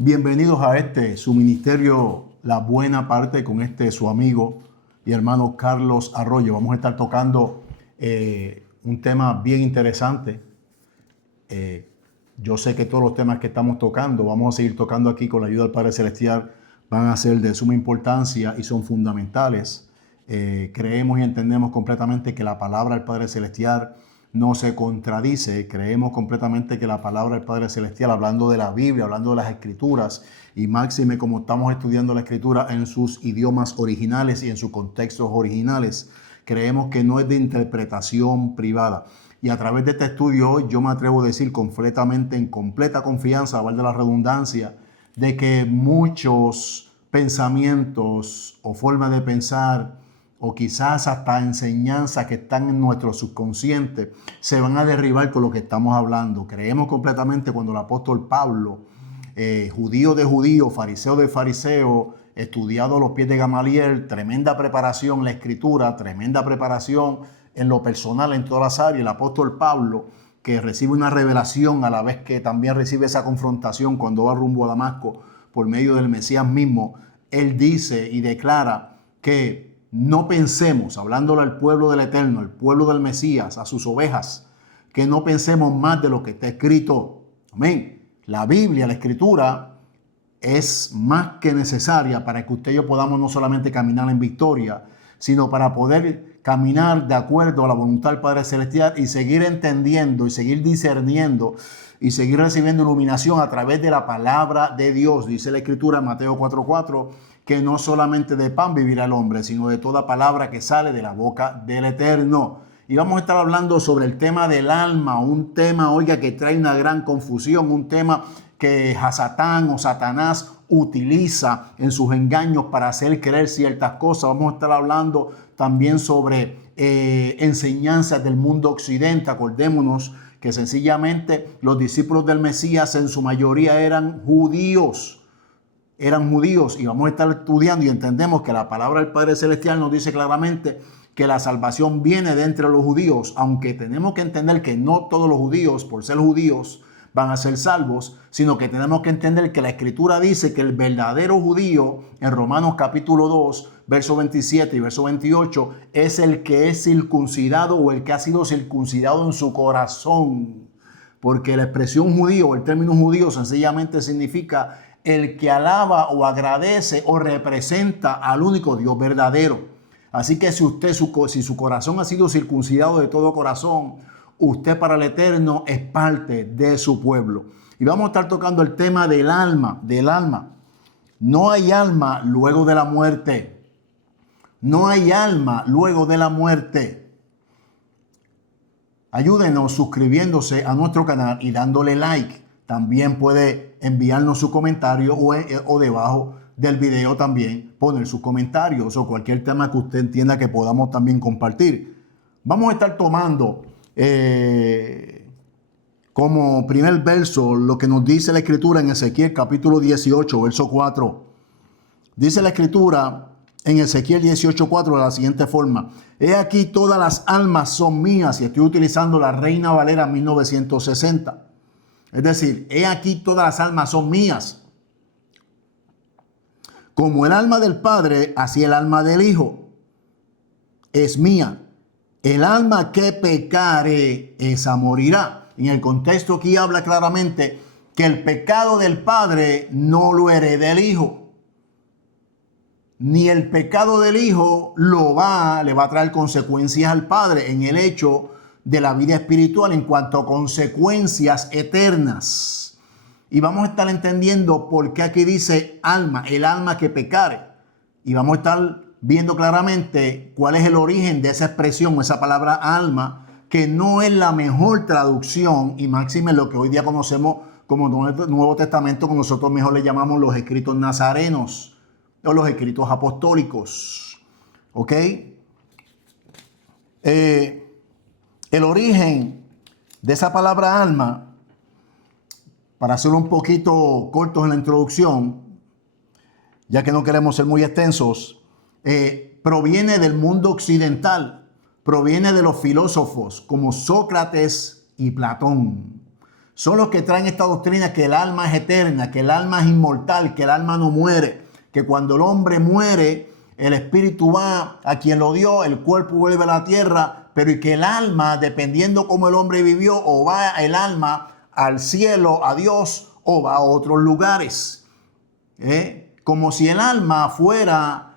Bienvenidos a su ministerio La Buena Parte con su amigo y hermano Carlos Arroyo. Vamos a estar tocando un tema bien interesante. Yo sé que todos los temas que estamos tocando, vamos a seguir tocando aquí con la ayuda del Padre Celestial, van a ser de suma importancia y son fundamentales. Creemos y entendemos completamente que la palabra del Padre Celestial no se contradice. Creemos completamente que la palabra del Padre Celestial, hablando de la Biblia, hablando de las Escrituras, y máxime como estamos estudiando la Escritura en sus idiomas originales y en sus contextos originales, creemos que no es de interpretación privada. Y a través de este estudio hoy yo me atrevo a decir completamente, en completa confianza, valga la redundancia, de que muchos pensamientos o formas de pensar o quizás hasta enseñanzas que están en nuestro subconsciente se van a derribar con lo que estamos hablando. Creemos completamente cuando el apóstol Pablo, judío de judío, fariseo de fariseo, estudiado a los pies de Gamaliel, tremenda preparación en la escritura, tremenda preparación en lo personal, en todas las áreas. El apóstol Pablo, que recibe una revelación a la vez que también recibe esa confrontación cuando va rumbo a Damasco por medio del Mesías mismo, él dice y declara que no pensemos, hablándole al pueblo del Eterno, al pueblo del Mesías, a sus ovejas, que no pensemos más de lo que está escrito. Amén. La Biblia, la Escritura, es más que necesaria para que usted y yo podamos no solamente caminar en victoria, sino para poder caminar de acuerdo a la voluntad del Padre Celestial y seguir entendiendo y seguir discerniendo y seguir recibiendo iluminación a través de la palabra de Dios. Dice la Escritura en Mateo 4:4 que no solamente de pan vivirá el hombre, sino de toda palabra que sale de la boca del Eterno. Y vamos a estar hablando sobre el tema del alma, un tema, oiga, que trae una gran confusión, un tema que Hasatán o Satanás utiliza en sus engaños para hacer creer ciertas cosas. Vamos a estar hablando también sobre enseñanzas del mundo occidente. Acordémonos que sencillamente los discípulos del Mesías en su mayoría eran judíos y vamos a estar estudiando y entendemos que la palabra del Padre Celestial nos dice claramente que la salvación viene de entre los judíos, aunque tenemos que entender que no todos los judíos, por ser judíos, van a ser salvos, sino que tenemos que entender que la Escritura dice que el verdadero judío, en Romanos capítulo 2, verso 27 y verso 28, es el que es circuncidado o el que ha sido circuncidado en su corazón. Porque la expresión judío, el término judío sencillamente significa el que alaba o agradece o representa al único Dios verdadero. Así que si su corazón ha sido circuncidado de todo corazón, usted para el Eterno es parte de su pueblo. Y vamos a estar tocando el tema del alma, No hay alma luego de la muerte. No hay alma luego de la muerte. Ayúdenos suscribiéndose a nuestro canal y dándole like. También puede enviarnos su comentario o debajo del video también poner sus comentarios o cualquier tema que usted entienda que podamos también compartir. Vamos a estar tomando como primer verso lo que nos dice la Escritura en Ezequiel capítulo 18, verso 4. Dice la Escritura en Ezequiel 18:4 de la siguiente forma: he aquí todas las almas son mías, y estoy utilizando la Reina Valera 1960. Es decir, he aquí todas las almas son mías. Como el alma del Padre, así el alma del Hijo es mía. El alma que pecare, esa morirá. En el contexto aquí habla claramente que el pecado del Padre no lo hereda el Hijo. Ni el pecado del Hijo le va a traer consecuencias al Padre en el hecho de la vida espiritual en cuanto a consecuencias eternas. Y vamos a estar entendiendo por qué aquí dice alma, el alma que pecare. Y vamos a estar viendo claramente cuál es el origen de esa expresión, esa palabra alma, que no es la mejor traducción y máxime lo que hoy día conocemos como Nuevo Testamento, que nosotros mejor le llamamos los escritos nazarenos o los escritos apostólicos. ¿Ok? El origen de esa palabra alma, para ser un poquito cortos en la introducción, ya que no queremos ser muy extensos, proviene del mundo occidental, proviene de los filósofos como Sócrates y Platón. son los que traen esta doctrina que el alma es eterna, que el alma es inmortal, que el alma no muere, que cuando el hombre muere, el espíritu va a quien lo dio, el cuerpo vuelve a la tierra, pero y que el alma, dependiendo cómo el hombre vivió, o va el alma al cielo, a Dios, o va a otros lugares. Como si el alma fuera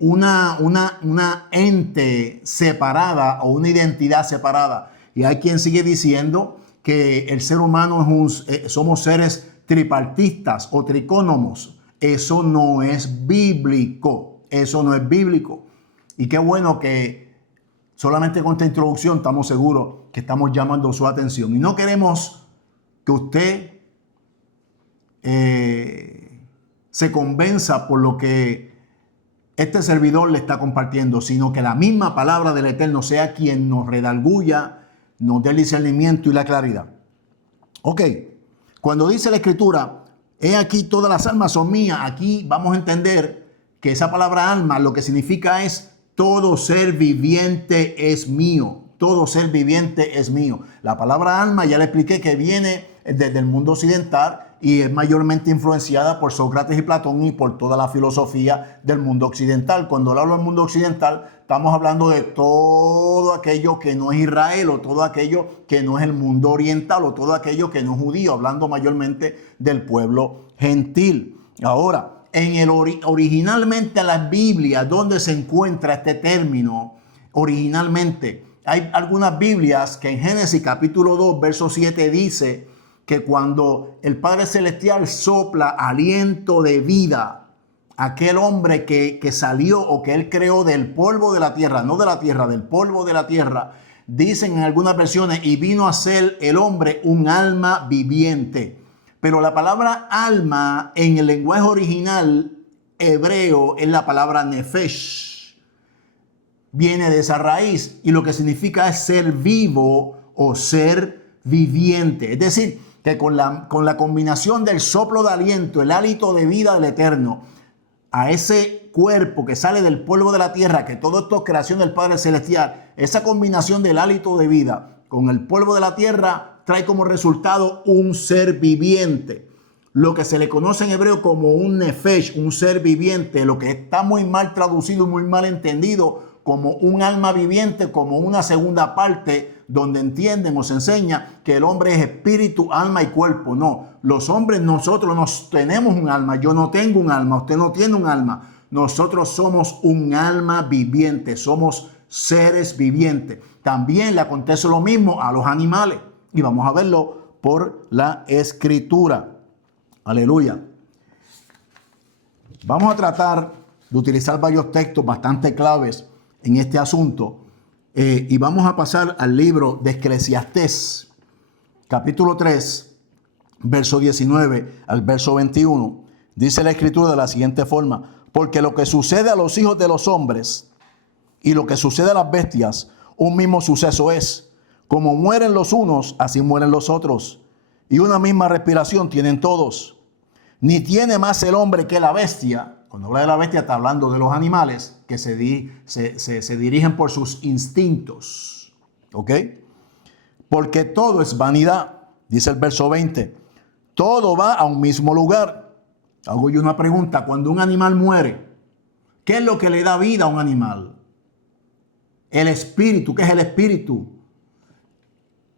una ente separada o una identidad separada. Y hay quien sigue diciendo que el ser humano somos seres tripartistas o tricónomos. Eso no es bíblico. Eso no es bíblico. Y qué bueno que solamente con esta introducción estamos seguros que estamos llamando su atención. Y no queremos que usted se convenza por lo que este servidor le está compartiendo, sino que la misma palabra del Eterno sea quien nos redarguya, nos dé el discernimiento y la claridad. Ok, cuando dice la Escritura, he aquí todas las almas son mías, aquí vamos a entender que esa palabra alma lo que significa es todo ser viviente es mío. Todo ser viviente es mío. La palabra alma ya le expliqué que viene desde el mundo occidental y es mayormente influenciada por Sócrates y Platón y por toda la filosofía del mundo occidental. Cuando hablo del mundo occidental, estamos hablando de todo aquello que no es Israel o todo aquello que no es el mundo oriental o todo aquello que no es judío, hablando mayormente del pueblo gentil. Ahora, originalmente en las Biblias, ¿dónde se encuentra este término? Originalmente, hay algunas Biblias que en Génesis capítulo 2, verso 7 dice que cuando el Padre Celestial sopla aliento de vida, aquel hombre que salió o que Él creó del polvo de la tierra, no de la tierra, del polvo de la tierra, dicen en algunas versiones, y vino a ser el hombre un alma viviente. Pero la palabra alma en el lenguaje original hebreo es la palabra nefesh. Viene de esa raíz y lo que significa es ser vivo o ser viviente. Es decir, que con la combinación del soplo de aliento, el hálito de vida del Eterno, a ese cuerpo que sale del polvo de la tierra, que todo esto es creación del Padre Celestial, esa combinación del hálito de vida con el polvo de la tierra trae como resultado un ser viviente. Lo que se le conoce en hebreo como un nefesh, un ser viviente, lo que está muy mal traducido y muy mal entendido como un alma viviente, como una segunda parte donde entienden o se enseña que el hombre es espíritu, alma y cuerpo. No, los hombres nosotros nos tenemos un alma. Yo no tengo un alma, usted no tiene un alma. Nosotros somos un alma viviente, somos seres vivientes. También le acontece lo mismo a los animales y vamos a verlo por la Escritura. Aleluya. Vamos a tratar de utilizar varios textos bastante claves en este asunto. Y vamos a pasar al libro de Eclesiastés, capítulo 3, verso 19 al verso 21. Dice la Escritura de la siguiente forma: porque lo que sucede a los hijos de los hombres y lo que sucede a las bestias, un mismo suceso es. Como mueren los unos, así mueren los otros. Y una misma respiración tienen todos. Ni tiene más el hombre que la bestia. Cuando habla de la bestia está hablando de los animales que se dirigen por sus instintos. ¿Ok? Porque todo es vanidad. Dice el verso 20. Todo va a un mismo lugar. Hago yo una pregunta. Cuando un animal muere, ¿qué es lo que le da vida a un animal? El espíritu. ¿Qué es el espíritu?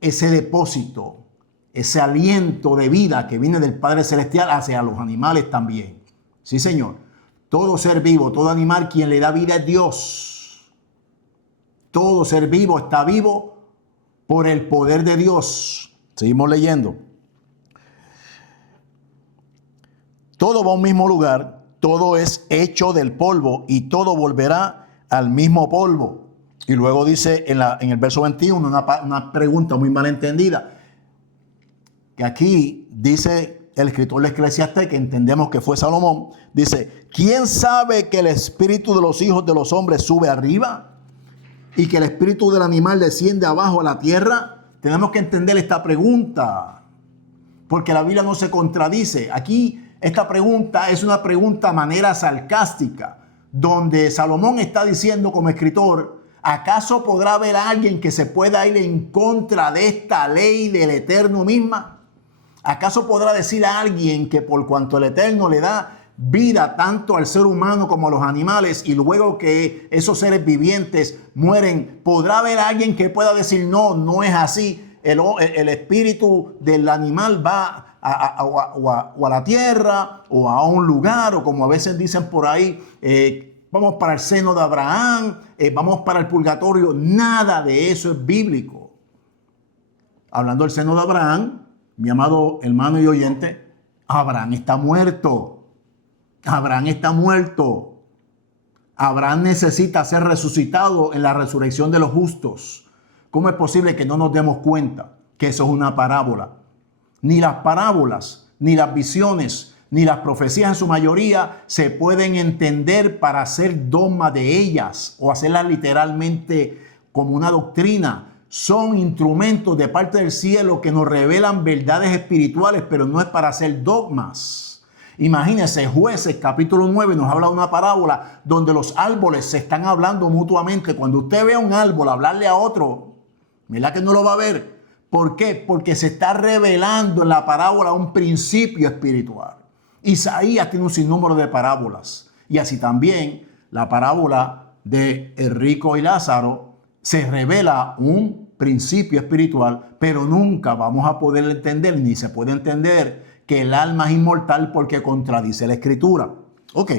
Ese depósito, ese aliento de vida que viene del Padre Celestial hacia los animales también. Sí, Señor. Todo ser vivo, todo animal, quien le da vida es Dios. Todo ser vivo está vivo por el poder de Dios. Seguimos leyendo. Todo va a un mismo lugar, todo es hecho del polvo y todo volverá al mismo polvo. Y luego dice en el verso 21 una pregunta muy mal entendida. Que aquí dice el escritor de Eclesiastés, que entendemos que fue Salomón, dice: ¿quién sabe que el espíritu de los hijos de los hombres sube arriba y que el espíritu del animal desciende abajo a la tierra? Tenemos que entender esta pregunta, porque la Biblia no se contradice. Aquí esta pregunta es una pregunta a manera sarcástica, donde Salomón está diciendo como escritor: ¿Acaso podrá haber alguien que se pueda ir en contra de esta ley del Eterno misma? ¿Acaso podrá decir a alguien que por cuanto el Eterno le da vida tanto al ser humano como a los animales y luego que esos seres vivientes mueren, podrá haber alguien que pueda decir no, no es así? El espíritu del animal va a la tierra o a un lugar, o como a veces dicen por ahí, vamos para el seno de Abraham, vamos para el purgatorio. Nada de eso es bíblico. Hablando del seno de Abraham, mi amado hermano y oyente, Abraham está muerto. Abraham está muerto. Abraham necesita ser resucitado en la resurrección de los justos. ¿Cómo es posible que no nos demos cuenta que eso es una parábola? Ni las parábolas, ni las visiones, ni las profecías en su mayoría se pueden entender para hacer dogma de ellas o hacerlas literalmente como una doctrina. Son instrumentos de parte del cielo que nos revelan verdades espirituales, pero no es para hacer dogmas. Imagínense, Jueces capítulo 9 nos habla de una parábola donde los árboles se están hablando mutuamente. Cuando usted ve a un árbol hablarle a otro, ¿verdad que no lo va a ver? ¿Por qué? Porque se está revelando en la parábola un principio espiritual. Isaías tiene un sinnúmero de parábolas. Y así también la parábola de el rico y Lázaro se revela un principio espiritual, pero nunca vamos a poder entender, ni se puede entender, que el alma es inmortal porque contradice la Escritura. Ok.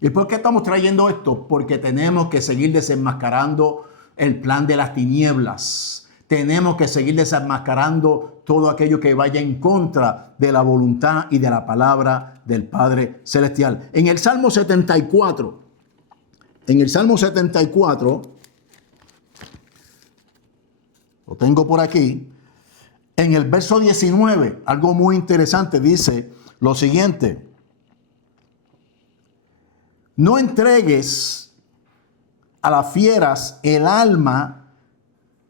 ¿Y por qué estamos trayendo esto? Porque tenemos que seguir desenmascarando el plan de las tinieblas. Tenemos que seguir desenmascarando todo aquello que vaya en contra de la voluntad y de la palabra del Padre Celestial. En el Salmo 74, lo tengo por aquí, en el verso 19, algo muy interesante, dice lo siguiente: no entregues a las fieras el alma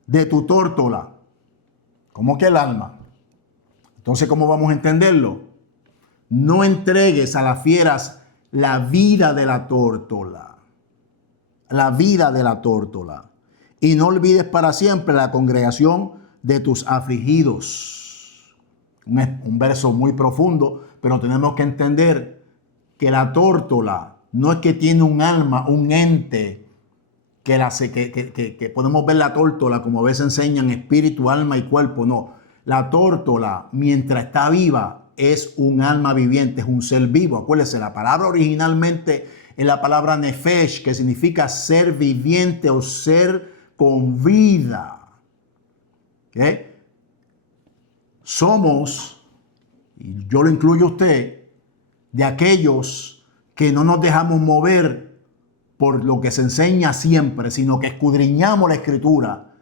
de tu tórtola. ¿Cómo que el alma? Entonces, ¿cómo vamos a entenderlo? No entregues a las fieras la vida de la tórtola. La vida de la tórtola. Y no olvides para siempre la congregación de tus afligidos. Un verso muy profundo, pero tenemos que entender que la tórtola no es que tiene un alma, un ente, que podemos ver la tórtola como a veces enseñan espíritu, alma y cuerpo. No, la tórtola mientras está viva es un alma viviente, es un ser vivo. Acuérdense, la palabra originalmente es la palabra nefesh, que significa ser viviente o ser con vida. ¿Okay? Somos, y yo lo incluyo a usted, de aquellos que no nos dejamos mover por lo que se enseña siempre, sino que escudriñamos la Escritura,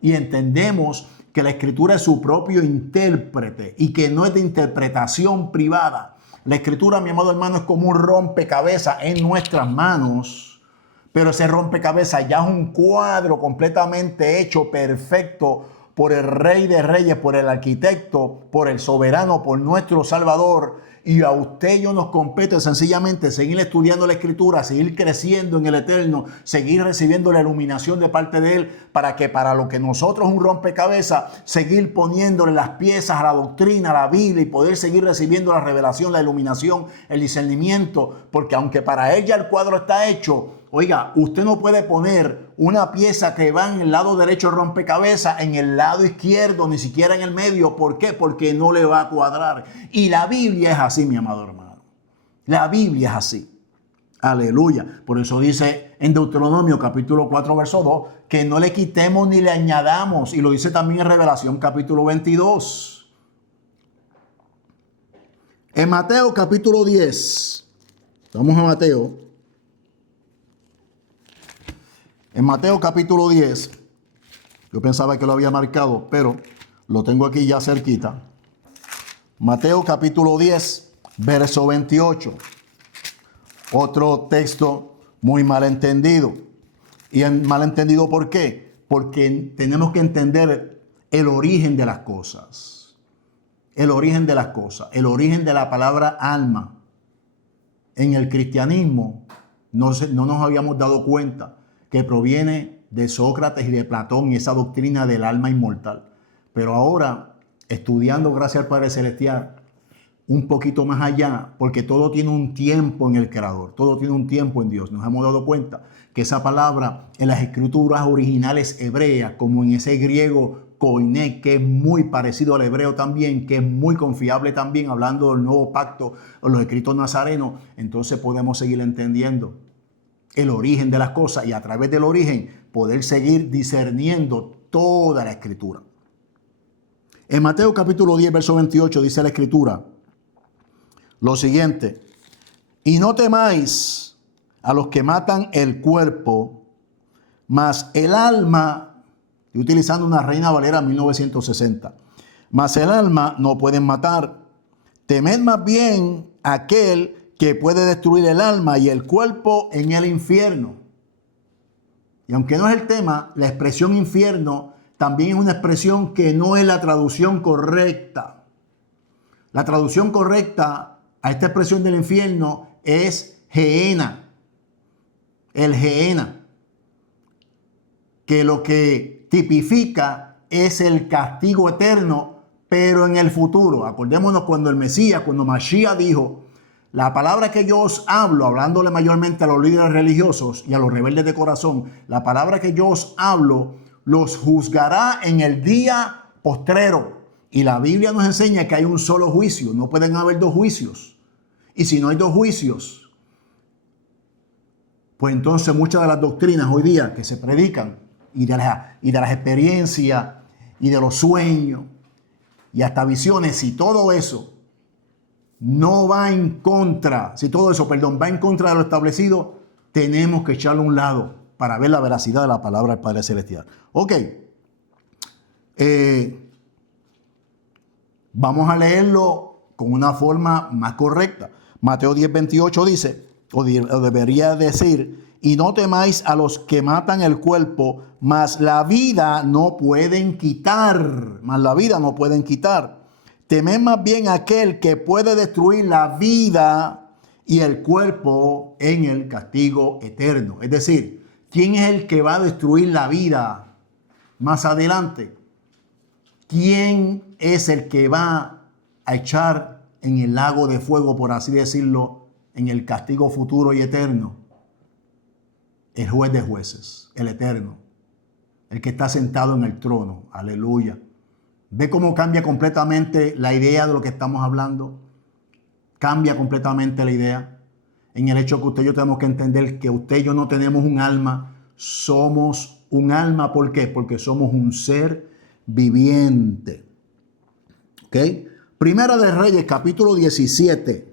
y entendemos que la Escritura es su propio intérprete y que no es de interpretación privada. La Escritura, mi amado hermano, es como un rompecabezas en nuestras manos. Pero ese rompecabezas ya es un cuadro completamente hecho, perfecto, por el Rey de Reyes, por el arquitecto, por el soberano, por nuestro Salvador. Y a usted y yo nos compete sencillamente seguir estudiando la Escritura, seguir creciendo en el Eterno, seguir recibiendo la iluminación de parte de Él, para que para lo que nosotros es un rompecabezas, seguir poniéndole las piezas a la doctrina, a la Biblia, y poder seguir recibiendo la revelación, la iluminación, el discernimiento. Porque aunque para ella el cuadro está hecho, oiga, usted no puede poner una pieza que va en el lado derecho del rompecabezas en el lado izquierdo, ni siquiera en el medio. ¿Por qué? Porque no le va a cuadrar. Y la Biblia es así, mi amado hermano. La Biblia es así. Aleluya. Por eso dice en Deuteronomio capítulo 4, verso 2, que no le quitemos ni le añadamos. Y lo dice también en Revelación capítulo 22. En Mateo capítulo 10. Vamos a Mateo. En Mateo capítulo 10, yo pensaba que lo había marcado, pero lo tengo aquí ya cerquita. Mateo capítulo 10, verso 28. Otro texto muy malentendido. ¿Y malentendido por qué? Porque tenemos que entender el origen de las cosas. El origen de las cosas. El origen de la palabra alma. En el cristianismo no nos habíamos dado cuenta que proviene de Sócrates y de Platón y esa doctrina del alma inmortal. Pero ahora, estudiando gracias al Padre Celestial, un poquito más allá, porque todo tiene un tiempo en el Creador, todo tiene un tiempo en Dios. Nos hemos dado cuenta que esa palabra en las escrituras originales hebreas, como en ese griego koiné, que es muy parecido al hebreo también, que es muy confiable también, hablando del nuevo pacto o los escritos nazarenos, entonces podemos seguir entendiendo el origen de las cosas y a través del origen poder seguir discerniendo toda la escritura. En Mateo capítulo 10, verso 28 dice la escritura lo siguiente: y no temáis a los que matan el cuerpo, mas el alma, estoy utilizando una Reina Valera 1960, mas el alma no pueden matar. Temed más bien aquel que puede destruir el alma y el cuerpo en el infierno. Y aunque no es el tema, la expresión infierno también es una expresión que no es la traducción correcta. La traducción correcta a esta expresión del infierno es Gehenna. El Gehenna, que lo que tipifica es el castigo eterno, pero en el futuro. Acordémonos cuando el Mesías, cuando Mashiach dijo: la palabra que yo os hablo, hablándole mayormente a los líderes religiosos y a los rebeldes de corazón, la palabra que yo os hablo los juzgará en el día postrero. Y la Biblia nos enseña que hay un solo juicio, no pueden haber dos juicios. Y si no hay dos juicios, pues entonces muchas de las doctrinas hoy día que se predican y de las experiencias y de los sueños y hasta visiones, y todo eso no va en contra, si todo eso, va en contra de lo establecido, tenemos que echarlo a un lado para ver la veracidad de la palabra del Padre Celestial. Ok. Vamos a leerlo con una forma más correcta. Mateo 10, 28 dice, o debería decir: y no temáis a los que matan el cuerpo, mas la vida no pueden quitar. Temed más bien aquel que puede destruir la vida y el cuerpo en el castigo eterno. Es decir, ¿quién es el que va a destruir la vida más adelante? ¿Quién es el que va a echar en el lago de fuego, por así decirlo, en el castigo futuro y eterno? El juez de jueces, el eterno, el que está sentado en el trono. Aleluya. ¿Ve cómo cambia completamente la idea de lo que estamos hablando? Cambia completamente la idea en el hecho que usted y yo tenemos que entender que usted y yo no tenemos un alma, somos un alma. ¿Por qué? Porque somos un ser viviente. ¿Ok? Primera de Reyes, capítulo 17.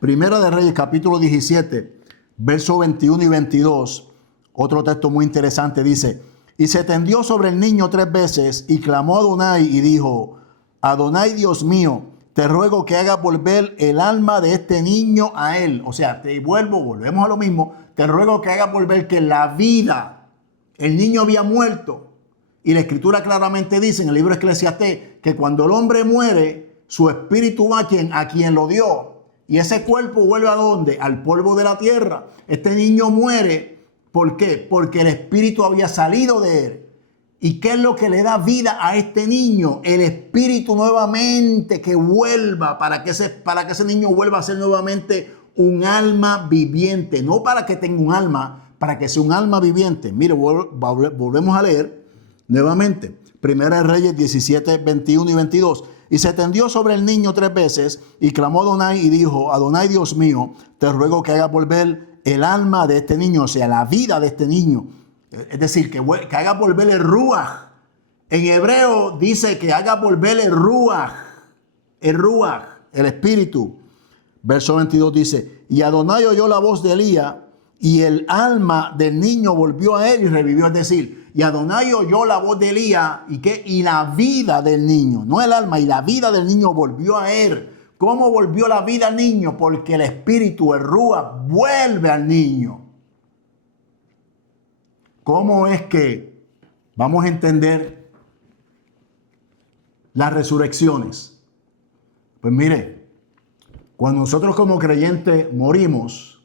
Primera de Reyes, capítulo 17, versos 21 y 22. Otro texto muy interesante dice: y se tendió sobre el niño 3 veces y clamó a Adonai y dijo: Adonai, Dios mío, te ruego que hagas volver el alma de este niño a él. O sea, volvemos a lo mismo. Te ruego que hagas volver que la vida, el niño había muerto. Y la escritura claramente dice en el libro de Eclesiastés que cuando el hombre muere, su espíritu va a quien lo dio. Y ese cuerpo vuelve ¿a dónde? Al polvo de la tierra. Este niño muere. ¿Por qué? Porque el espíritu había salido de él. ¿Y qué es lo que le da vida a este niño? El espíritu nuevamente que vuelva, para que ese niño vuelva a ser nuevamente un alma viviente. No para que tenga un alma, para que sea un alma viviente. Mire, volvemos a leer nuevamente. Primera de Reyes 17, 21 y 22. Y se tendió sobre el niño 3 veces y clamó a Adonai y dijo: Adonai, Dios mío, te ruego que hagas volver el alma de este niño, o sea, la vida de este niño. Es decir, que haga volver el ruaj. En hebreo dice que haga volver el ruaj, el espíritu. Verso 22 dice: y Adonai oyó la voz de Elías y el alma del niño volvió a él y revivió. Es decir, y Adonai oyó la voz de Elías y la vida del niño, no el alma, y la vida del niño volvió a él. ¿Cómo volvió la vida al niño? Porque el espíritu, el ruaj, vuelve al niño. ¿Cómo es que vamos a entender las resurrecciones? Pues mire, cuando nosotros como creyentes morimos,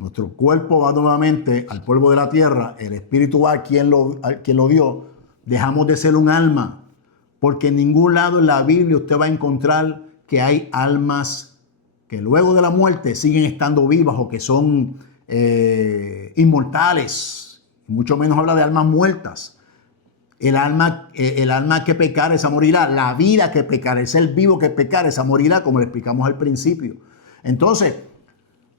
Nuestro cuerpo va nuevamente al polvo de la tierra, el espíritu va a quien lo dio. Dejamos de ser un alma, porque en ningún lado en la Biblia usted va a encontrar que hay almas que luego de la muerte siguen estando vivas o que son inmortales. Mucho menos habla de almas muertas. El alma que pecare, esa morirá. La vida que pecare, el ser vivo que pecare, esa morirá, como le explicamos al principio. Entonces,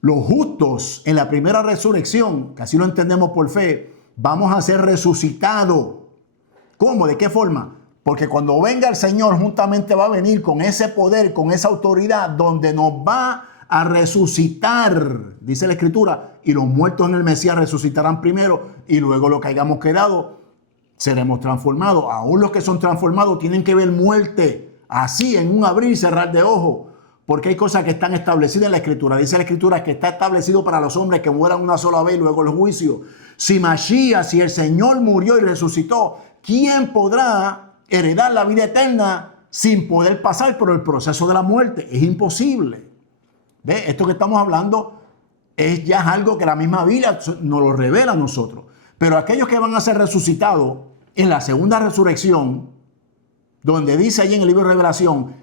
los justos en la primera resurrección, que así lo entendemos por fe, vamos a ser resucitados. ¿Cómo? ¿De qué forma? Porque cuando venga el Señor, juntamente va a venir con ese poder, con esa autoridad, donde nos va a resucitar, dice la Escritura, y los muertos en el Mesías resucitarán primero, y luego los que hayamos quedado, seremos transformados. Aún los que son transformados tienen que ver muerte, así, en un abrir y cerrar de ojos. Porque hay cosas que están establecidas en la Escritura. Dice la Escritura que está establecido para los hombres que mueran una sola vez y luego el juicio. Si Mashiach, si el Señor murió y resucitó, ¿quién podrá heredar la vida eterna sin poder pasar por el proceso de la muerte? Es imposible. ¿Ve? Esto que estamos hablando es ya algo que la misma Biblia nos lo revela a nosotros. Pero aquellos que van a ser resucitados en la segunda resurrección, donde dice allí en el libro de Revelación,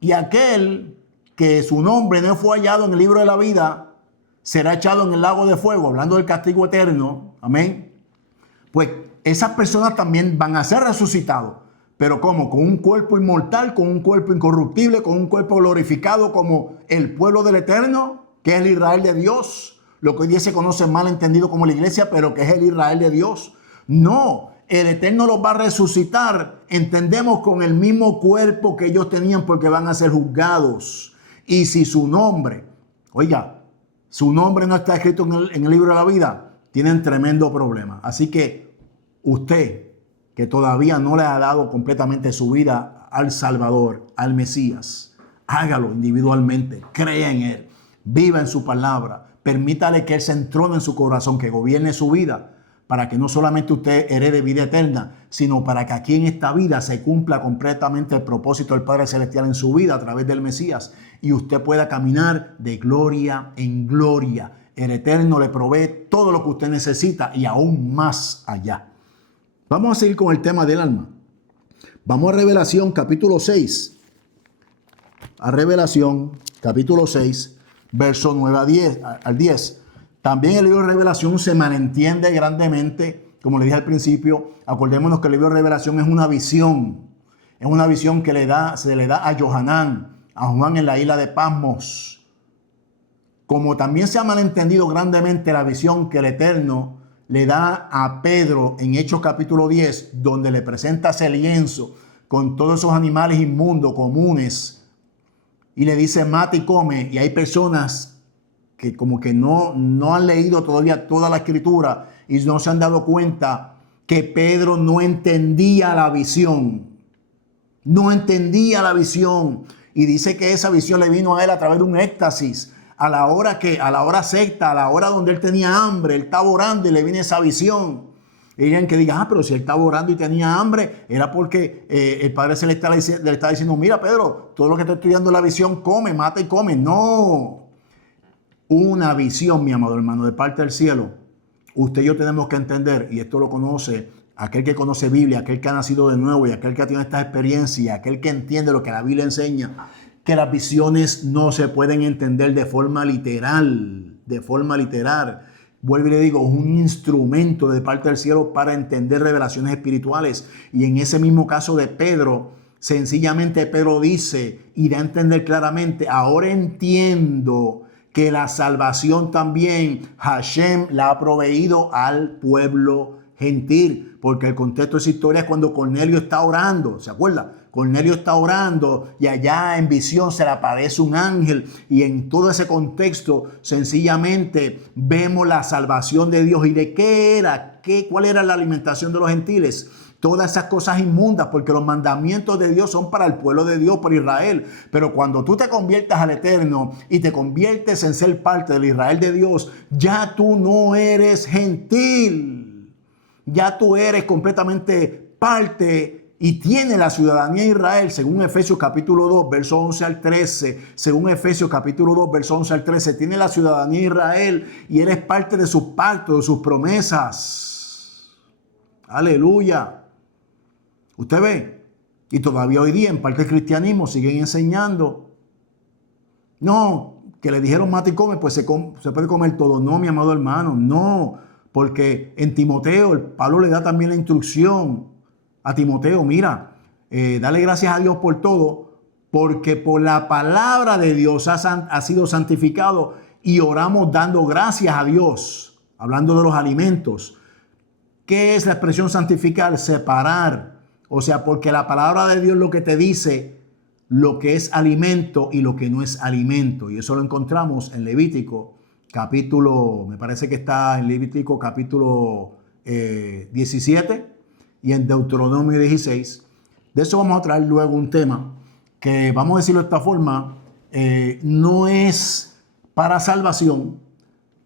y aquel que su nombre no fue hallado en el libro de la vida, será echado en el lago de fuego, hablando del castigo eterno. Amén. Pues esas personas también van a ser resucitados. ¿Pero cómo? Con un cuerpo inmortal, con un cuerpo incorruptible, con un cuerpo glorificado como el pueblo del Eterno, que es el Israel de Dios. Lo que hoy día se conoce mal entendido como la iglesia, pero que es el Israel de Dios. No. El Eterno los va a resucitar, entendemos, con el mismo cuerpo que ellos tenían, porque van a ser juzgados. Y si su nombre, oiga, su nombre no está escrito en el libro de la vida, tienen tremendo problema. Así que usted, que todavía no le ha dado completamente su vida al Salvador, al Mesías, hágalo individualmente, crea en Él, viva en su palabra, permítale que Él se entrone en su corazón, que gobierne su vida, para que no solamente usted herede vida eterna, sino para que aquí en esta vida se cumpla completamente el propósito del Padre Celestial en su vida a través del Mesías y usted pueda caminar de gloria en gloria. El Eterno le provee todo lo que usted necesita y aún más allá. Vamos a seguir con el tema del alma. Vamos a Revelación capítulo 6. A Revelación capítulo 6, verso 9 al 10. También el libro de Revelación se malentiende grandemente, como le dije al principio. Acordémonos que el libro de Revelación es una visión. Es una visión que se le da a Johanán, a Juan en la isla de Patmos. Como también se ha malentendido grandemente la visión que el Eterno le da a Pedro en Hechos capítulo 10, donde le presenta ese lienzo con todos esos animales inmundos, comunes, y le dice mata y come, y hay personas que como que no han leído todavía toda la escritura y no se han dado cuenta que Pedro no entendía la visión. No entendía la visión. Y dice que esa visión le vino a él a través de un éxtasis. A la hora sexta, a la hora donde él tenía hambre, él estaba orando y le viene esa visión. Y alguien que diga, pero si él estaba orando y tenía hambre, era porque el Padre Celestial le estaba diciendo, mira Pedro, todo lo que te estoy dando en la visión, come, mata y come. No. Una visión, mi amado hermano, de parte del cielo. Usted y yo tenemos que entender, y esto lo conoce aquel que conoce Biblia, aquel que ha nacido de nuevo y aquel que tiene esta experiencia, aquel que entiende lo que la Biblia enseña, que las visiones no se pueden entender de forma literal, Vuelvo y le digo, es un instrumento de parte del cielo para entender revelaciones espirituales. Y en ese mismo caso de Pedro, sencillamente Pedro dice y da a entender claramente, ahora entiendo que la salvación también Hashem la ha proveído al pueblo gentil, porque el contexto de esa historia es cuando Cornelio está orando, ¿se acuerda? Cornelio está orando y allá en visión se le aparece un ángel y en todo ese contexto sencillamente vemos la salvación de Dios. ¿Y de qué era? ¿Cuál era la alimentación de los gentiles? Todas esas cosas inmundas, porque los mandamientos de Dios son para el pueblo de Dios, para Israel. Pero cuando tú te conviertas al Eterno y te conviertes en ser parte del Israel de Dios, ya tú no eres gentil. Ya tú eres completamente parte y tiene la ciudadanía de Israel, según Efesios capítulo 2, verso 11 al 13, según Efesios capítulo 2, verso 11 al 13, tiene la ciudadanía de Israel y él es parte de sus pactos, de sus promesas. Aleluya. Usted ve, y todavía hoy día en parte del cristianismo siguen enseñando, no, que le dijeron mata y come, pues se puede comer todo. No, mi amado hermano, no, porque en Timoteo, Pablo le da también la instrucción a Timoteo, mira, dale gracias a Dios por todo, porque por la palabra de Dios ha sido santificado y oramos dando gracias a Dios, hablando de los alimentos. ¿Qué es la expresión santificar? Separar. O sea, porque la palabra de Dios lo que te dice lo que es alimento y lo que no es alimento. Y eso lo encontramos en Levítico capítulo, me parece que está en Levítico capítulo 17 y en Deuteronomio 16. De eso vamos a traer luego un tema que, vamos a decirlo de esta forma, no es para salvación,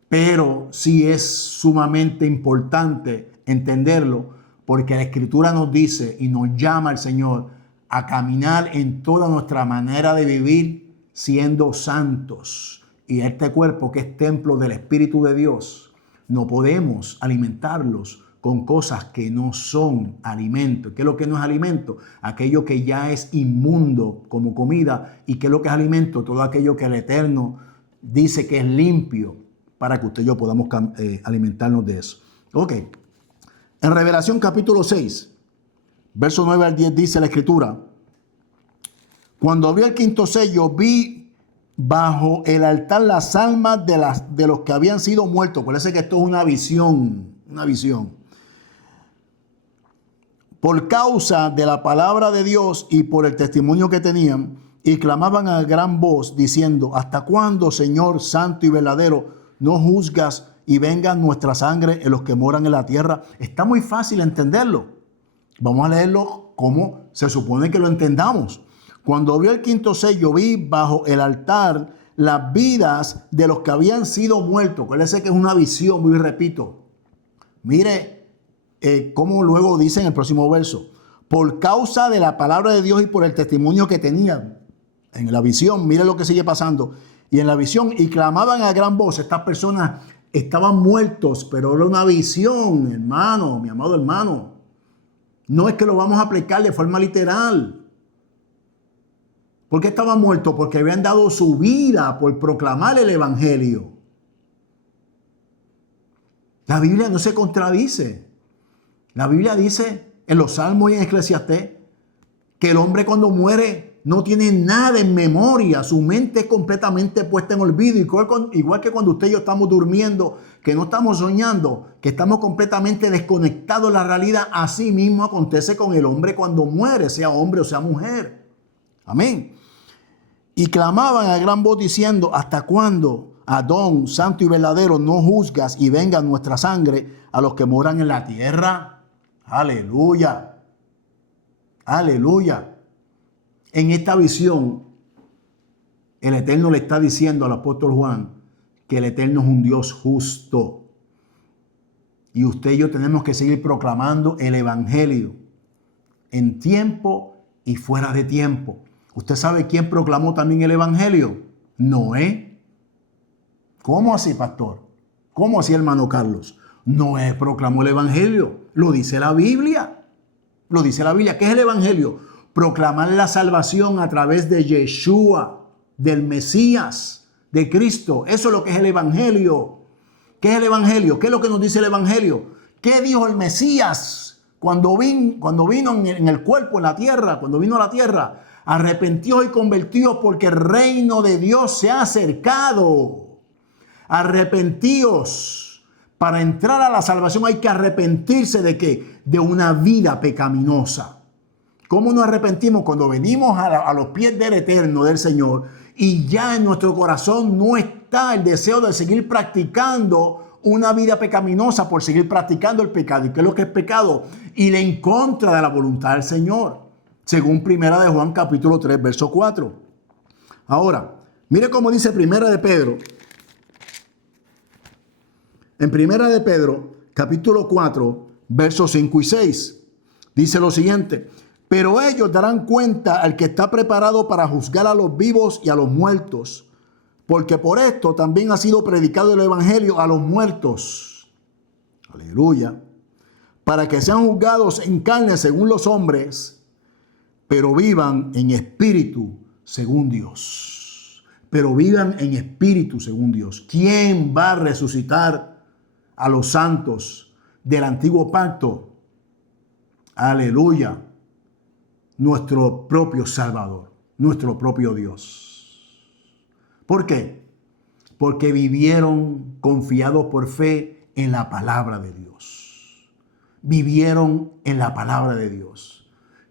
pero sí es sumamente importante entenderlo, porque la Escritura nos dice y nos llama al Señor a caminar en toda nuestra manera de vivir siendo santos. Y este cuerpo, que es templo del Espíritu de Dios, no podemos alimentarlos con cosas que no son alimento. ¿Qué es lo que no es alimento? Aquello que ya es inmundo como comida. ¿Y qué es lo que es alimento? Todo aquello que el Eterno dice que es limpio, para que usted y yo podamos alimentarnos de eso. Ok. En Revelación capítulo 6, verso 9 al 10 dice la Escritura: cuando abrí el quinto sello, vi bajo el altar las almas de los que habían sido muertos. Parece que esto es una visión, por causa de la palabra de Dios y por el testimonio que tenían, y clamaban a gran voz diciendo: ¿hasta cuándo, Señor santo y verdadero, no juzgas y vengan nuestra sangre en los que moran en la tierra? Está muy fácil entenderlo. Vamos a leerlo como se supone que lo entendamos. Cuando abrió el quinto sello, vi bajo el altar las vidas de los que habían sido muertos. Acuérdense que es una visión, muy repito. Mire cómo luego dice en el próximo verso: por causa de la palabra de Dios y por el testimonio que tenían. En la visión, mire lo que sigue pasando. Y en la visión, y clamaban a gran voz. Estas personas estaban muertos, pero era una visión, hermano, mi amado hermano. No es que lo vamos a aplicar de forma literal. ¿Por qué estaban muertos? Porque habían dado su vida por proclamar el evangelio. La Biblia no se contradice. La Biblia dice en los Salmos y en Eclesiastés que el hombre cuando muere no tiene nada en memoria. Su mente es completamente puesta en olvido. Igual que cuando usted y yo estamos durmiendo, que no estamos soñando, que estamos completamente desconectados de la realidad, así mismo acontece con el hombre cuando muere, sea hombre o sea mujer. Amén. Y clamaban a gran voz diciendo: ¿hasta cuándo, Adón, santo y verdadero, no juzgas y venga nuestra sangre a los que moran en la tierra? Aleluya. Aleluya. En esta visión, el Eterno le está diciendo al apóstol Juan que el Eterno es un Dios justo. Y usted y yo tenemos que seguir proclamando el evangelio en tiempo y fuera de tiempo. ¿Usted sabe quién proclamó también el evangelio? Noé. ¿Cómo así, pastor? ¿Cómo así, hermano Carlos? Noé proclamó el evangelio. Lo dice la Biblia. Lo dice la Biblia. ¿Qué es el evangelio? Proclamar la salvación a través de Yeshua, del Mesías, de Cristo. Eso es lo que es el evangelio. ¿Qué es el evangelio? ¿Qué es lo que nos dice el evangelio? ¿Qué dijo el Mesías cuando vino en el cuerpo, en la tierra, cuando vino a la tierra? Arrepentidos y convertidos porque el reino de Dios se ha acercado. Arrepentidos. Para entrar a la salvación hay que arrepentirse ¿de qué? De una vida pecaminosa. ¿Cómo nos arrepentimos? Cuando venimos a los pies del Eterno, del Señor, y ya en nuestro corazón no está el deseo de seguir practicando una vida pecaminosa por seguir practicando el pecado. ¿Y qué es lo que es pecado? Ir en contra de la voluntad del Señor. Según Primera de Juan capítulo 3, verso 4. Ahora, mire cómo dice Primera de Pedro. En Primera de Pedro, capítulo 4, versos 5 y 6. Dice lo siguiente: Pero ellos darán cuenta al que está preparado para juzgar a los vivos y a los muertos, porque por esto también ha sido predicado el evangelio a los muertos. Aleluya. Para que sean juzgados en carne según los hombres, pero vivan en espíritu según Dios. Pero vivan en espíritu según Dios. ¿Quién va a resucitar a los santos del antiguo pacto? Aleluya. Nuestro propio Salvador, nuestro propio Dios. ¿Por qué? Porque vivieron confiados por fe en la palabra de Dios. Vivieron en la palabra de Dios.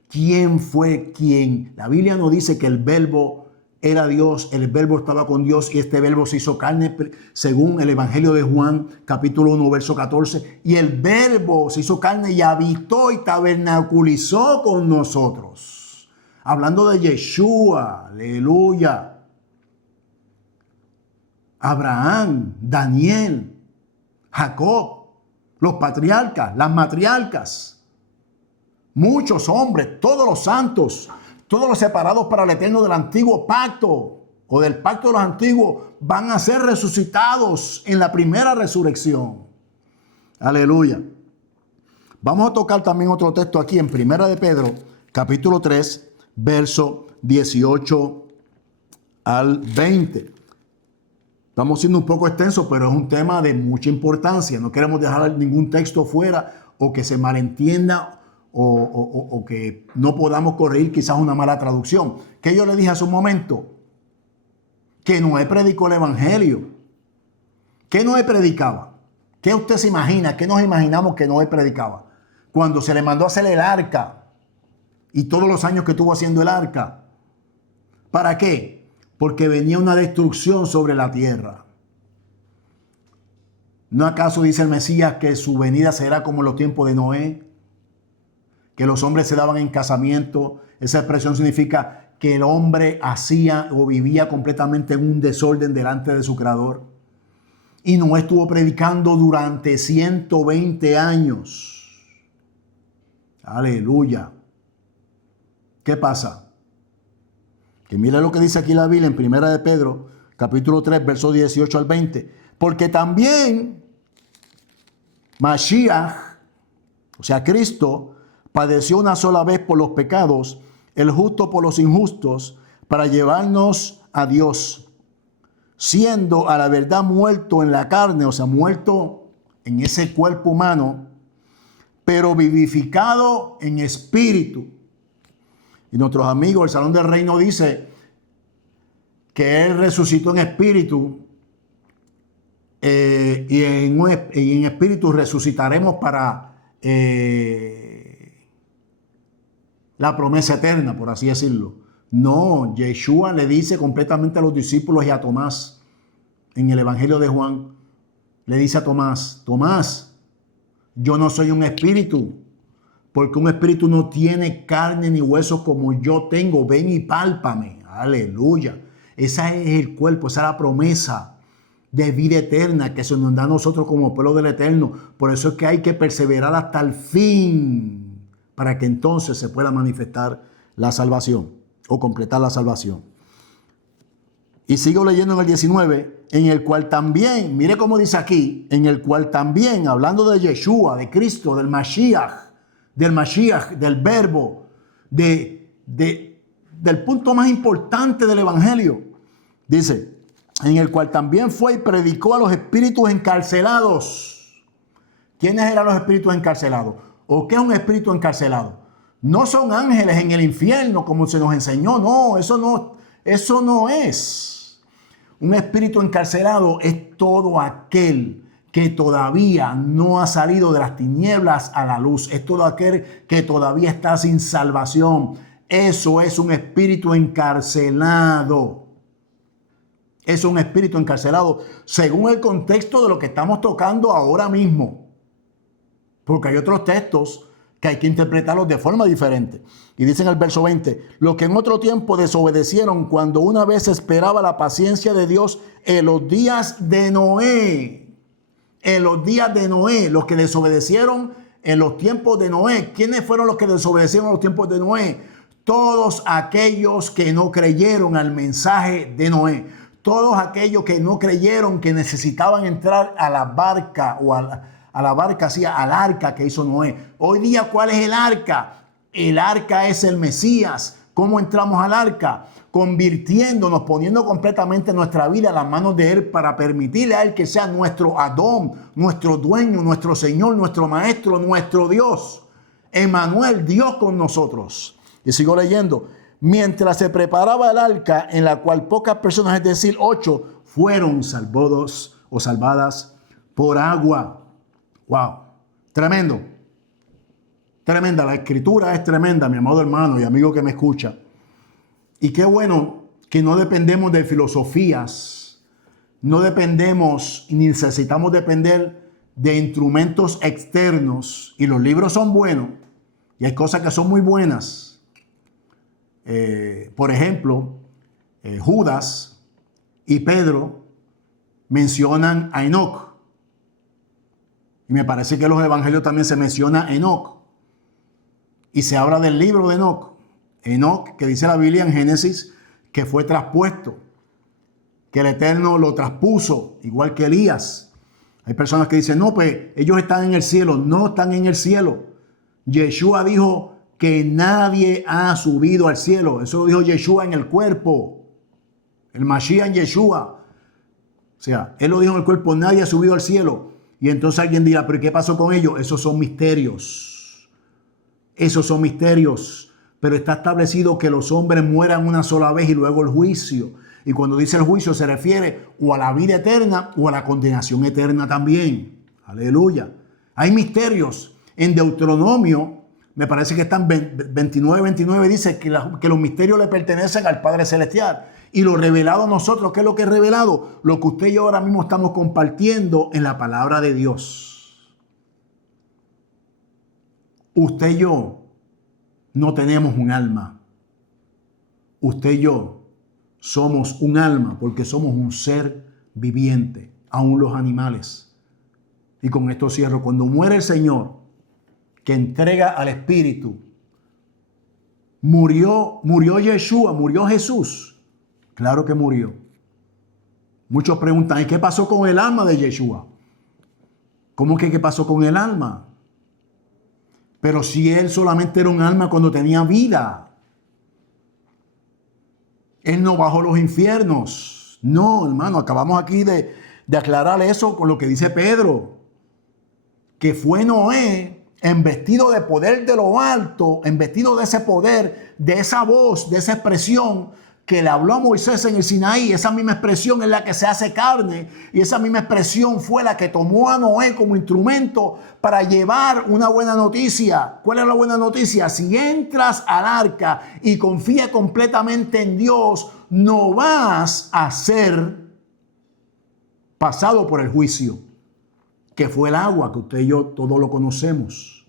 ¿Quién fue quien? La Biblia nos dice que el verbo era Dios, el verbo estaba con Dios y este verbo se hizo carne según el Evangelio de Juan, capítulo 1, verso 14. Y el verbo se hizo carne y habitó y tabernaculizó con nosotros. Hablando de Yeshua, aleluya. Abraham, Daniel, Jacob, los patriarcas, las matriarcas, muchos hombres, todos los santos, todos los separados para el eterno del antiguo pacto o del pacto de los antiguos van a ser resucitados en la primera resurrección. Aleluya. Vamos a tocar también otro texto aquí en Primera de Pedro, capítulo 3, verso 18 al 20. Estamos siendo un poco extensos, pero es un tema de mucha importancia. No queremos dejar ningún texto fuera o que se malentienda o que no podamos corregir quizás una mala traducción. Que yo le dije hace un momento que Noé predicó el evangelio. ¿Qué Noé predicaba? ¿Qué usted se imagina? ¿Qué nos imaginamos que Noé predicaba? Cuando se le mandó a hacer el arca y todos los años que estuvo haciendo el arca. ¿Para qué? Porque venía una destrucción sobre la tierra. ¿No acaso dice el Mesías que su venida será como en los tiempos de Noé? Que los hombres se daban en casamiento. Esa expresión significa que el hombre hacía o vivía completamente en un desorden delante de su creador. Y Noé estuvo predicando durante 120 años. Aleluya. ¿Qué pasa? Que mira lo que dice aquí la Biblia en Primera de Pedro, capítulo 3, versos 18 al 20. Porque también Mashiach, o sea, Cristo, padeció una sola vez por los pecados, el justo por los injustos, para llevarnos a Dios, siendo a la verdad muerto en la carne, o sea, muerto en ese cuerpo humano, pero vivificado en espíritu. Y nuestros amigos del Salón del Reino dice que Él resucitó en espíritu y en espíritu resucitaremos para la promesa eterna, por así decirlo. No, Yeshua le dice completamente a los discípulos y a Tomás en el Evangelio de Juan, le dice a Tomás, Tomás, yo no soy un espíritu, porque un espíritu no tiene carne ni huesos como yo tengo. Ven y pálpame. Aleluya. Ese es el cuerpo, esa es la promesa de vida eterna que se nos da a nosotros como pueblo del Eterno. Por eso es que hay que perseverar hasta el fin para que entonces se pueda manifestar la salvación o completar la salvación. Y sigo leyendo en el 19, en el cual también, mire cómo dice aquí, en el cual también, hablando de Yeshua, de Cristo, del Mashiach, del verbo, del punto más importante del evangelio. Dice, en el cual también fue y predicó a los espíritus encarcelados. ¿Quiénes eran los espíritus encarcelados? ¿O qué es un espíritu encarcelado? No son ángeles en el infierno como se nos enseñó. No, eso no es. Un espíritu encarcelado es todo aquel que todavía no ha salido de las tinieblas a la luz. Es todo aquel que todavía está sin salvación. Eso es un espíritu encarcelado. Es un espíritu encarcelado según el contexto de lo que estamos tocando ahora mismo. Porque hay otros textos que hay que interpretarlos de forma diferente. Y dice en el verso 20, lo que en otro tiempo desobedecieron cuando una vez esperaba la paciencia de Dios en los días de Noé. En los días de Noé, los que desobedecieron en los tiempos de Noé. ¿Quiénes fueron los que desobedecieron en los tiempos de Noé? Todos aquellos que no creyeron al mensaje de Noé. Todos aquellos que no creyeron que necesitaban entrar a la barca o a la barca, sí, al arca que hizo Noé. Hoy día, ¿cuál es el arca? El arca es el Mesías. ¿Cómo entramos al arca? Convirtiéndonos, poniendo completamente nuestra vida en las manos de Él para permitirle a Él que sea nuestro Adón, nuestro dueño, nuestro Señor, nuestro Maestro, nuestro Dios. Emmanuel, Dios con nosotros. Y sigo leyendo. Mientras se preparaba el arca, en la cual pocas personas, es decir, 8, fueron salvados o salvadas por agua. ¡Wow! Tremendo. Tremenda. La escritura es tremenda, mi amado hermano y amigo que me escucha. Y qué bueno que no dependemos de filosofías, no dependemos ni necesitamos depender de instrumentos externos. Y los libros son buenos y hay cosas que son muy buenas. Por ejemplo, Judas y Pedro mencionan a Enoc. Y me parece que en los evangelios también se menciona Enoc. Y se habla del libro de Enoc. Enoc, que dice la Biblia en Génesis, que fue traspuesto, que el Eterno lo traspuso, igual que Elías. Hay personas que dicen, no, pues ellos están en el cielo. No están en el cielo. Yeshua dijo que nadie ha subido al cielo. Eso lo dijo Yeshua en el cuerpo. El Mashiach en Yeshua. O sea, Él lo dijo en el cuerpo, nadie ha subido al cielo. Y entonces alguien dirá, ¿pero qué pasó con ellos? Esos son misterios. Esos son misterios. Pero está establecido que los hombres mueran una sola vez y luego el juicio. Y cuando dice el juicio se refiere o a la vida eterna o a la condenación eterna también. Aleluya. Hay misterios. En Deuteronomio, me parece que están 29 dice que los misterios le pertenecen al Padre Celestial. Y lo revelado a nosotros, ¿qué es lo que es revelado? Lo que usted y yo ahora mismo estamos compartiendo en la palabra de Dios. Usted y yo no tenemos un alma. Usted y yo somos un alma porque somos un ser viviente, aún los animales. Y con esto cierro. Cuando muere el Señor, que entrega al Espíritu, murió Yeshua, murió Jesús. Claro que murió. Muchos preguntan, ¿y qué pasó con el alma de Yeshua? ¿Cómo que qué pasó con el alma? Pero si Él solamente era un alma cuando tenía vida. Él no bajó los infiernos. No, hermano, acabamos aquí de aclarar eso con lo que dice Pedro. Que fue Noé embestido de poder de lo alto, embestido de ese poder, de esa voz, de esa expresión que le habló a Moisés en el Sinaí. Esa misma expresión es la que se hace carne y esa misma expresión fue la que tomó a Noé como instrumento para llevar una buena noticia. ¿Cuál es la buena noticia? Si entras al arca y confías completamente en Dios, no vas a ser pasado por el juicio, que fue el agua, que usted y yo todos lo conocemos.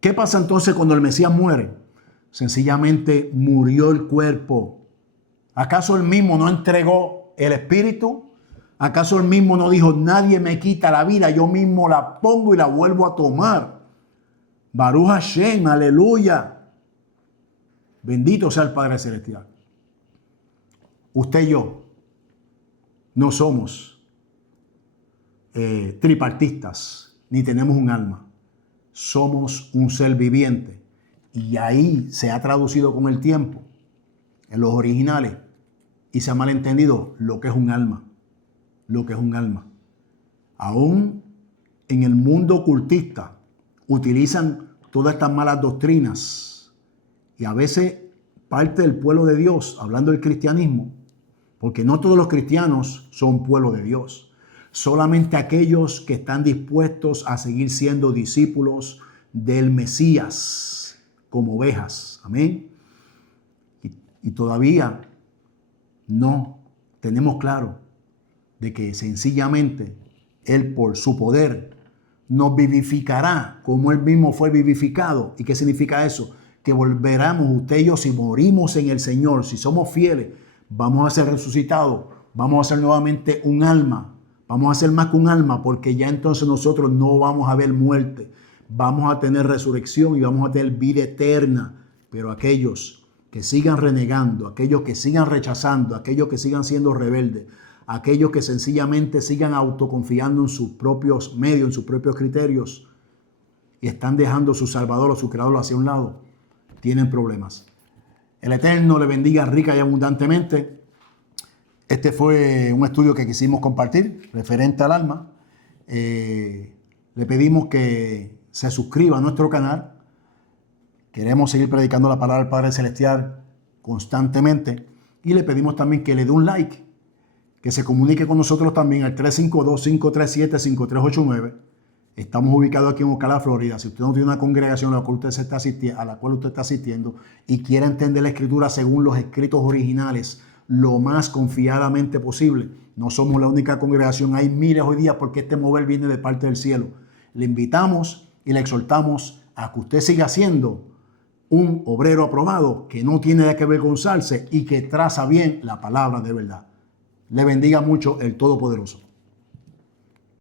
¿Qué pasa entonces cuando el Mesías muere? Sencillamente murió el cuerpo. ¿Acaso él mismo no entregó el espíritu? ¿Acaso él mismo no dijo, nadie me quita la vida, yo mismo la pongo y la vuelvo a tomar? Baruch Hashem, aleluya. Bendito sea el Padre Celestial. Usted y yo no somos tripartistas, ni tenemos un alma. Somos un ser viviente. Y ahí se ha traducido con el tiempo, en los originales, y se ha malentendido lo que es un alma. Lo que es un alma. Aún en el mundo ocultista utilizan todas estas malas doctrinas. Y a veces parte del pueblo de Dios, hablando del cristianismo, porque no todos los cristianos son pueblo de Dios. Solamente aquellos que están dispuestos a seguir siendo discípulos del Mesías, como ovejas. Amén. Y todavía no tenemos claro de que sencillamente Él por su poder nos vivificará como Él mismo fue vivificado. ¿Y qué significa eso? Que volveremos usted y yo, si morimos en el Señor, si somos fieles, vamos a ser resucitados, vamos a ser nuevamente un alma, vamos a ser más que un alma, porque ya entonces nosotros no vamos a ver muerte. vamos a tener resurrección y vamos a tener vida eterna. Pero aquellos que sigan renegando, aquellos que sigan rechazando, aquellos que sigan siendo rebeldes, aquellos que sencillamente sigan autoconfiando en sus propios medios, en sus propios criterios y están dejando a su Salvador o su Creador hacia un lado, tienen problemas. El Eterno le bendiga rica y abundantemente. Este fue un estudio que quisimos compartir referente al alma. Le pedimos que se suscriba a nuestro canal. Queremos seguir predicando la palabra del Padre Celestial constantemente. Y le pedimos también que le dé un like, que se comunique con nosotros también al 352-537-5389. Estamos ubicados aquí en Ocala, Florida. Si usted no tiene una congregación a la cual usted está asistiendo y quiere entender la Escritura según los escritos originales, lo más confiadamente posible. No somos la única congregación, hay miles hoy día porque este mover viene de parte del cielo. Le invitamos y le exhortamos a que usted siga siendo un obrero aprobado que no tiene de qué avergonzarse y que traza bien la palabra de verdad. Le bendiga mucho el Todopoderoso.